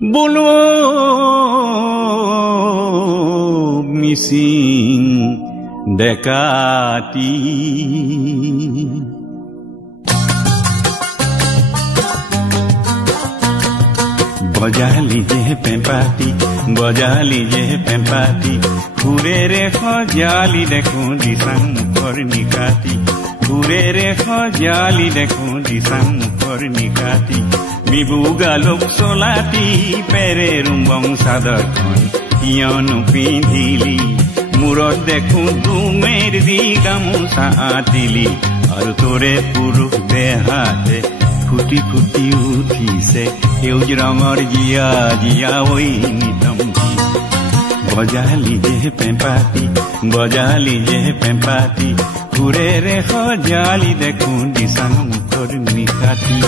বলো মিসিং ডাকাতি बजा लीजिए पेंपाती बजा लीजिए पेंपाती घूरे रे खजाली देखो दिशां मुखर निकाती घूरे रे खजाली देखो दिशां मुखर निकाती बिबुगा लोक सोलाती पेरे रुम्बं सादर खन इयनु पिंधिली मुरत देखो दुमेर दी गामोसा आतिली और तोरे पुरुष देहाते ফুটি ফুটি উঠিছে সেউজ ৰঙৰ জিয়া জিয়া ঐ নিতম্বী বজালি যে পেঁপাতি বজালি যে পেঁপাতি ঘূৰেৰে সজালি দেখো দিচাং মুখৰ নিকাতি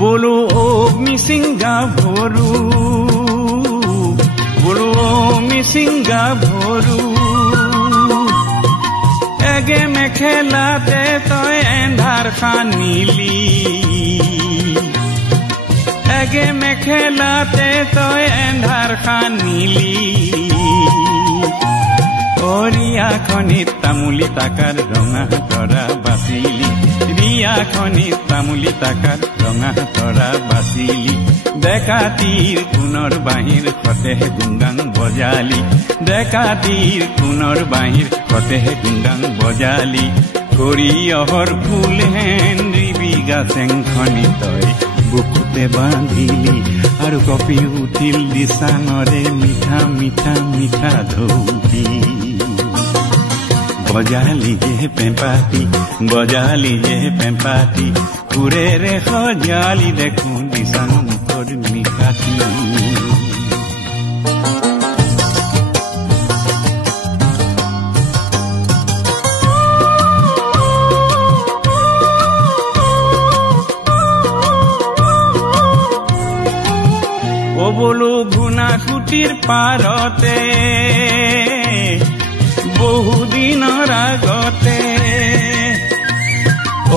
बोलो ओ मिसिंगा भोरू बोलो ओ मिसिंगा भोरू एगे में खेलाते तो एंधार खानीली एगे में खेलाते तो एंधार खानीली ओरिया खनित तामुली ताकार रंगा तरा बासिली रिया खनित तामुली ताकार रंगा तरा बासिली डेकातीर कुनर बाहिर फतेह गुंगाং बजाली डेकातीर कुनर बाहिर फतेह गुंगाং बजाली करियहर फूल हेनरी बिगा सेंखनी तय बुकुते बांधिली और कपि उठिल दिसाङरे मिठा मिठा मिठा धौती बजाली जे पेंपाती बजाली जे पेंपाती घूरे रे खजाली देखो दिशां मुखर निकाती ओ बोलो भुना कुटीर पारते বহুদিনৰ আগতে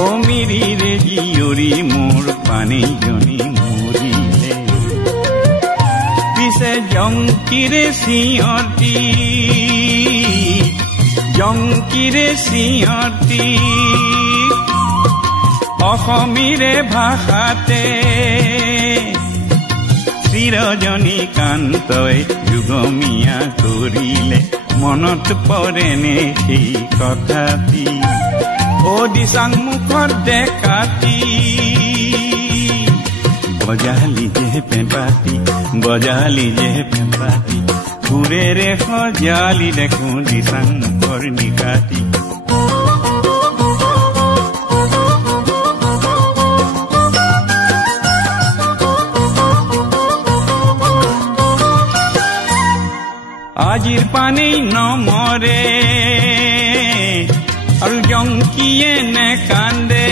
ও মিৰি ৰে জিয়ৰি মোৰ পানীজনী মৰিলে পিছে জংকিৰে সিঁয়তি অসমীৰে ভাষাতে চিৰজনী কান্তই যুগমীয়া কৰিলে মনত পৰেনে সেই কথাটি ও দিচাং মুখৰ ডেকাতি বজালি যে পেঁপাতি বজালি যে পেঁপাতি ঘূৰেৰে সজালি দেখো দিচাং মুখৰ নিকাতি আজিৰ পানী নমৰে আৰু জংকিয়ে নেকান্দে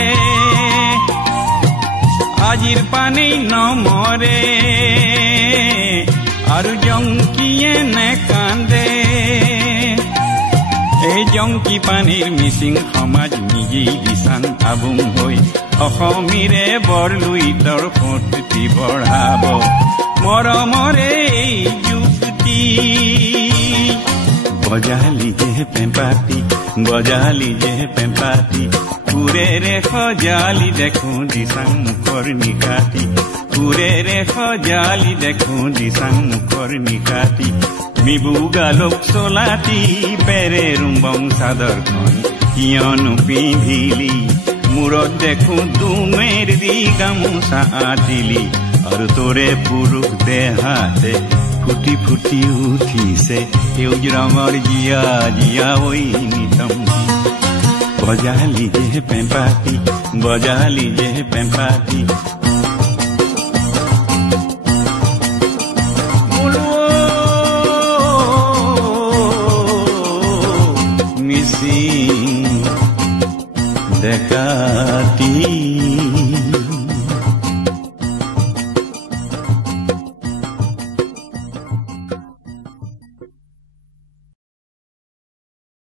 আজিৰ পানী নমৰে আৰু জংকিয়ে নেকান্দে এই জংকি পানীৰ মিচিং সমাজ নিজেই দিচাং আবুং হৈ অসমীৰে বৰলুইতৰ ফূৰ্তি বঢ়াব মৰমৰে এই যুক্তি बजाली जे पेंपाती बजाली जे पेंपाती घूरे रे खजाली देखो दिशां मुखर निकाती घूरे रे खजाली देखो दिशां मुखर निकाती बिबुगा लोक सोलाती पेरे रुम्बं सादर खन कियनु पिंधिली मुरत देखो दुमेर दी गामोसा आतिली और तोरे पुरुष देहाते ফুটি ফুটি উঠিছে সেউজ ৰঙৰ জিয়া জিয়া ঐ নিতম্বী বজালি যে পেঁপাতি বজালি যে পেঁপাতি মিসিং ডাকাতি